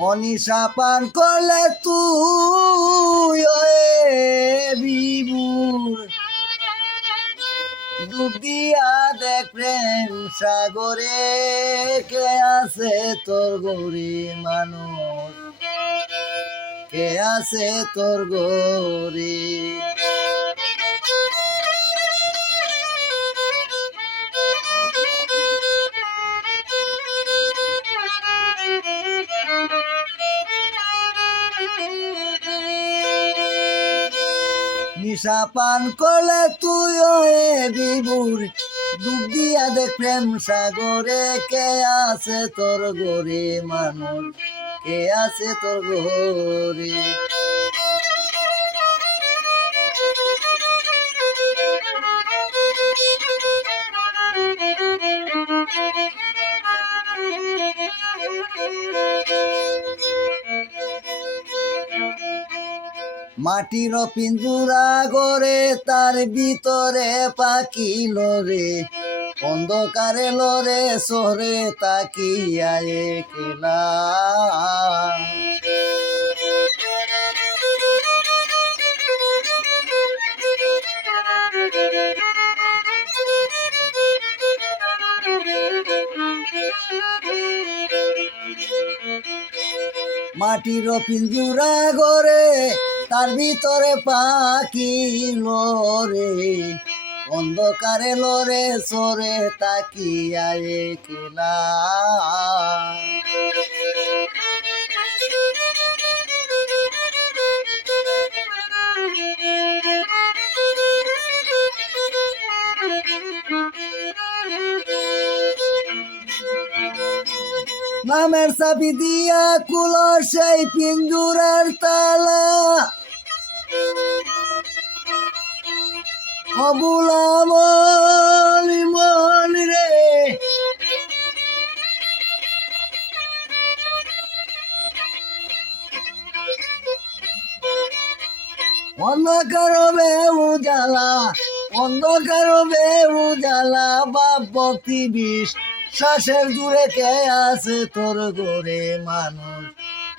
অনিশা পান করলে তুই বিভুর ডুব দিয়া দেখ প্রেম সাগরে কে আছে তোর গরি মানুষ কে আছে তোর গরি নিশা পান করলে তুই বিভুর ডুব দিয়া দেখ প্রেম সাগরে কে আছে তোর গরি মানুষ কে আছে তোর গরি মাটির পিঞ্জুরা গড়ে তার ভিতরে পাখি লরে অন্ধকারে লরে সরে তাকিয়া একলা মাটির পিঞ্জুরা গড়ে তার ভিতরে পাখি লরে অন্ধকারে লরে সরে তাকিয়া একলা নামের চাবি দিয়া কুলো সেই পিঞ্জুরার তালা অবুলা মলি মলি রে অন্ধকার উজালা অন্ধকার উজালা বাপ ভক্তি বিষ শ্বাসের দূরে কে আছে তোর গোরে মানুষ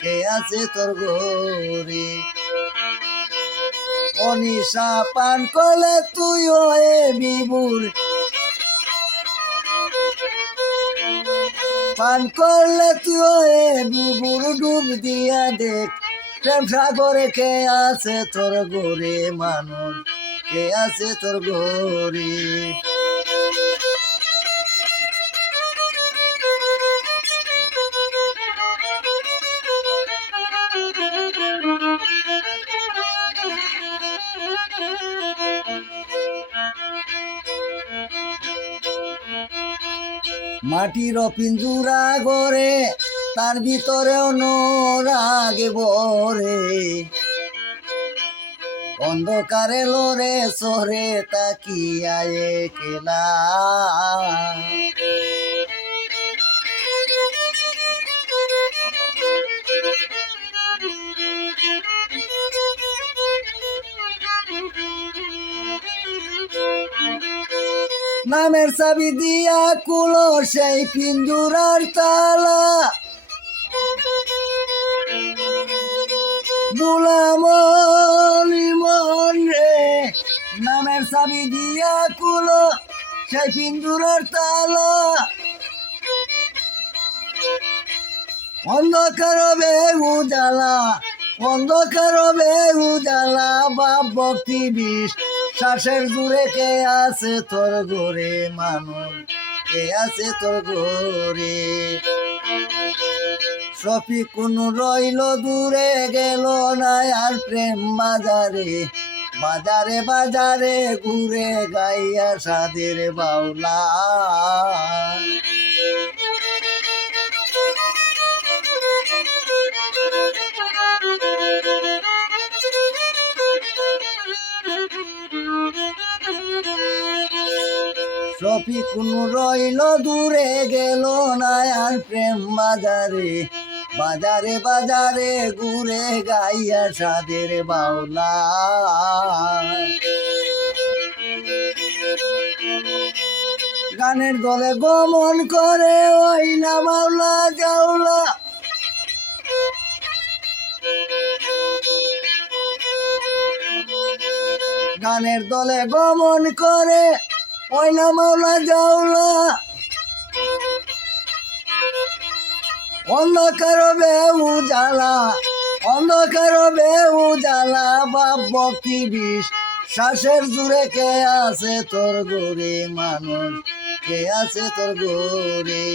কে আছে তোর গোরে অনিশা পান করলে তুই বিভুর পান করলে তুই বিভুর ডুব দিয়া দেখ প্রেম সাগরে কে আছে তোর গোরে মানুষ কে আছে তোর গোরে মাটির পিঞ্জুরা গড়ে তার ভিতরে অনুরাগে ভরে অন্ধকারে লরে সরে তাকিয়া একলা নামের চাবি দিয়া কুলো সেই পিঞ্জুরার তালা বুলা মলি মন রে নামের চাবি দিয়া কুলো সেই পিঞ্জুরার তালা অন্ধকার উজালা অন্ধকার উজালা বাপ ভক্তি বিষ শ্বাসের দূরে কে আছে তোর গোরে মানুষ কে আছে তোর গোরে সফি কোন রইল দূরে গেল না আর প্রেম বাজারে বাজারে বাজারে ঘুরে গাইয়া সাদের বাউলা সফি কোন রইল দূরে গেল না আর প্রেম বাজারে বাজারে বাজারে ঘুরে গাইয়া সাদের বাউলা গানের দলে গমন করে ওই না বাউলা জাউলা গানের দলে গমন করে ওই না মাওলা জাউলা অন্ধকার বেউ জ্বালা অন্ধকার বেউ জ্বালা বাপ ভক্তি বিষ শ্বাসের জুড়ে কে আছে তোর গোরে মানুষ কে আছে তোর গোরে